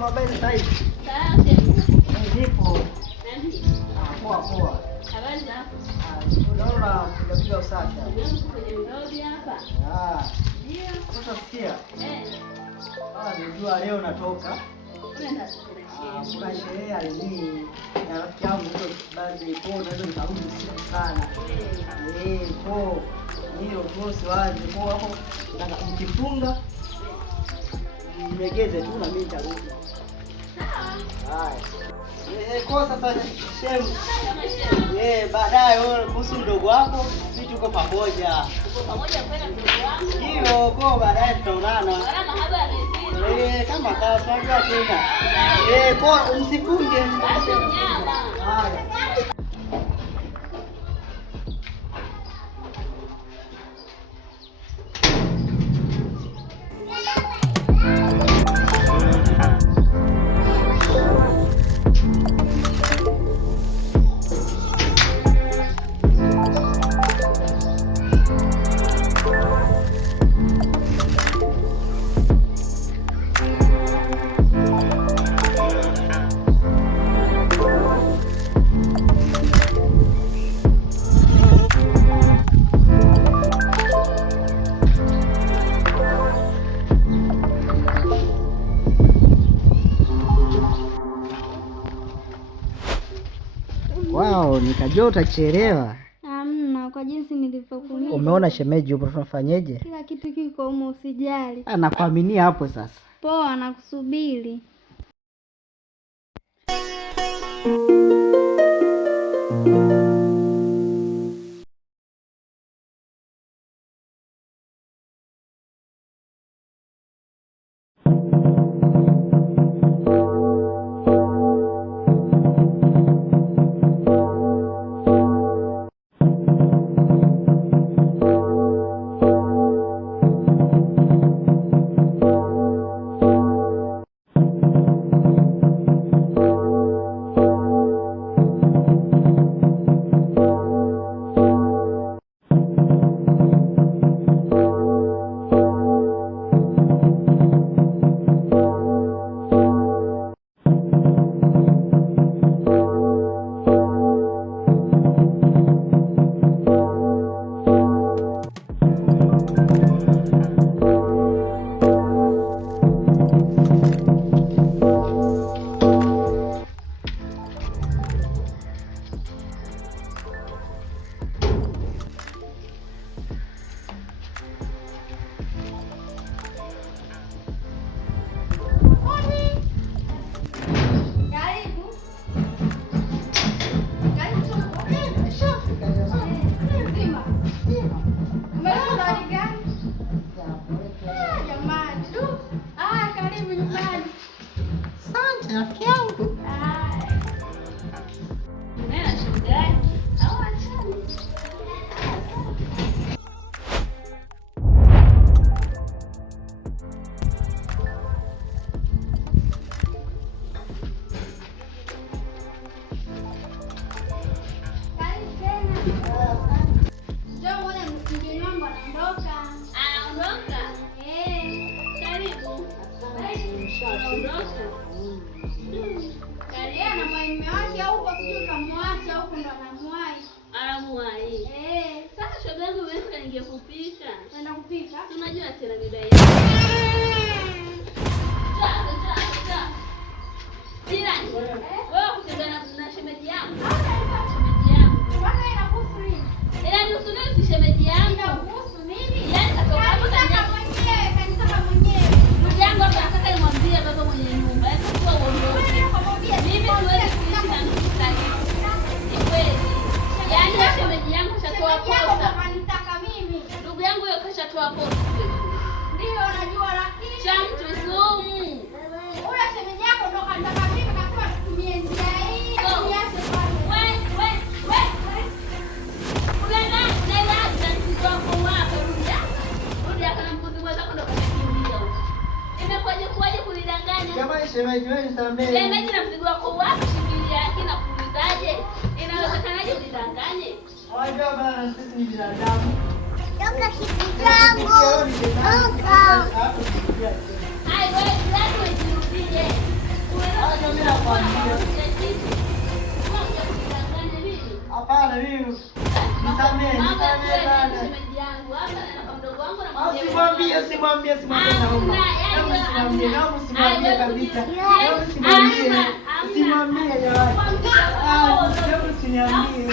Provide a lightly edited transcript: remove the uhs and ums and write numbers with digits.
Habari sasa hivi. Sawa shemeji. Nipo. Nani? Poa poa. Habari za? Unaona tunapiga usafi hapa. Ndio kwenye mrodi hapa. Ndio. Sasa sikia. Najua leo natoka. Unaenda kuna sherehe alini na rafiki yangu ndio basi kwa naweza nikarudi usiku sana. Kwa hiyo kwa siwazi kwa hapo nataka mkifunga nilegeze tu na mimi nitarudi. Haya. Kwa sasa shem. Baadaye wewe kuhusu mdogo wako sisi tuko pamoja. Tuko pamoja kwenda mdogo wangu. Ndio, kwa baadaye tutaonana. Kama habari kama kawaida tena. Kwa msifunge. basi mnyama. Haya. Wow, nikajua utachelewa. Hamna, kwa jinsi nilivyokuuliza. Umeona shemeji upo, tunafanyeje? Kila kitu kiko humo, usijali. Nakuaminia hapo sasa. Poa, nakusubiri. Rafiki yangu. Ningekupika. Naenda kupika. Unajua tena bidai. Jirani. Wewe kutembea na shemeji yangu. Shemeji yangu. Bwana inakuhusu nini? Inahusu nini si shemeji yangu? Inakuhusu nini? Yaani katoka hapo kanitaka mwenyewe. Ndugu yangu hapa nataka nimwambie baba mwenye nyumba. Yaani kwa uondoke. Mimi siwezi kuishi na ndugu zake. Ni kweli. Yaani shemeji yangu chatoa posa. Kanitaka mimi. Jamani shemeji wewe nisamehe. Shemeji na mzigo wako wapi shikilia yake na kuulizaje? Inawezekanaje unidanganye? Wajua bana sisi ni binadamu. Toka kitu changu. Toka. Hai wewe lazima ujirudie. Acha mimi nakwambia. Hapana mimi. Nisamehe bana. Shemeji yangu hapa na mdogo wangu na Usimwambie naomba. Usimwambie kabisa. Usimwambie jamani. Usimwambie.